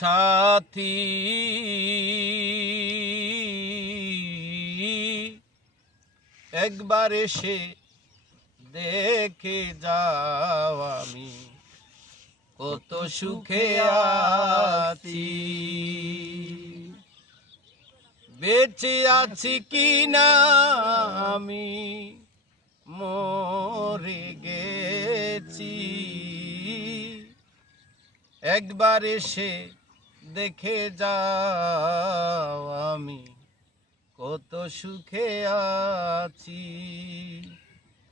সাথী একবার এসে দেখে যাও আমি কত সুখে আছি, বেঁচে আছি কিনা আমি মরে গেছি। একবার এসে দেখে যাও আমি কত সুখে আছি।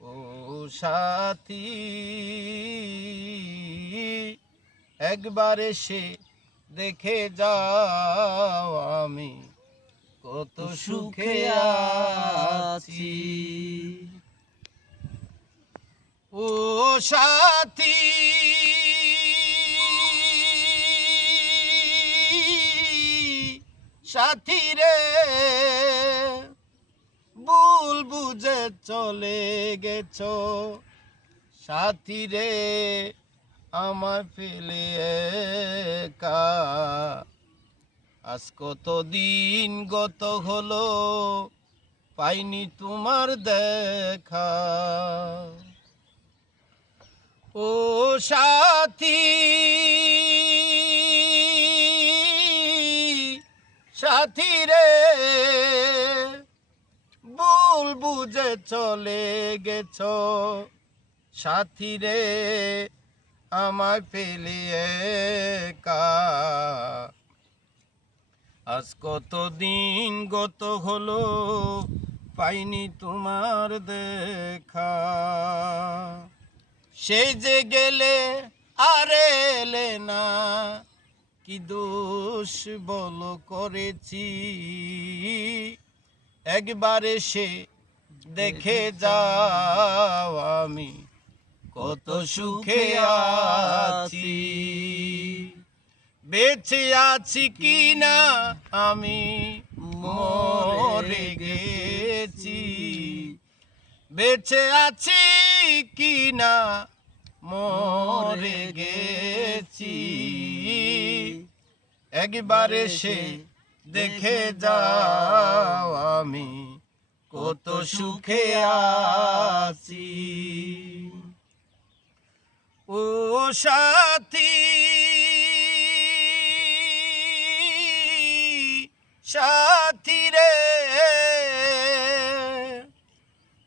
ও সাথী একবার এসে দেখে যাও আমি কত সুখে আছি। ও সাথী সাথী রে ভুল বুঝে চলে গেছো, সাথী রে আমার ফেলে একা। আজ কত দিন গত হলো পাইনি তোমার দেখা। ও সাথী সাথী রে ভুল বুঝে চলে গেছো, সাথী রে আমায় ফেলে একা। আজ কত দিন গত হলো পাইনি তোমার দেখা। সেই যে গেলে আর এলে না, কি দোষ বলো করেছি। একবার এসে দেখে যাও আমি কত সুখে আছি, বেঁচে আছি কিনা আমি মরে গেছি। বেঁচে আছি কিনা মরে গেছি। একবার এসে দেখে যাও আমি কত সুখে আছি। ও সাথী সাথী রে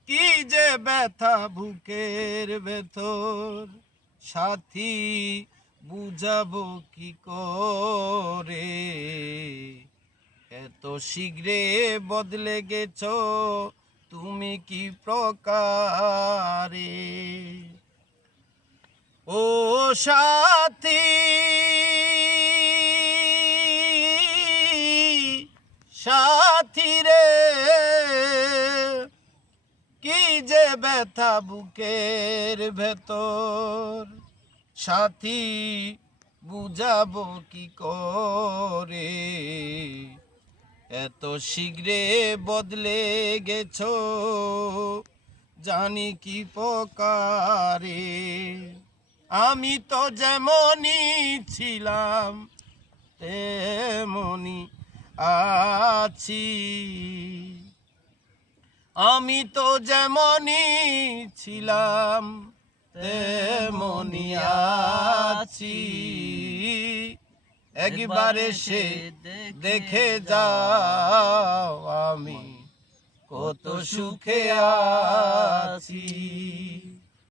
কি যে ব্যথা বুকের ভেতর, সাথী বুঝাবো কি করে। এত শীঘ্রে বদলে গেছো তুমি কি প্রকারে। ও সাথী সাথী রে কি যে ব্যথা বুকের ভেতর, সাথী বুঝাবো কি করে। এত শীঘ্রে বদলে গেছো জানি কি প্রকারে। আমি তো যেমনই ছিলাম তেমনই আছি, আমি তো যেমনই ছিলাম তেমনই আছি। একবার এসে দেখে যাও আমি কত সুখে আছি।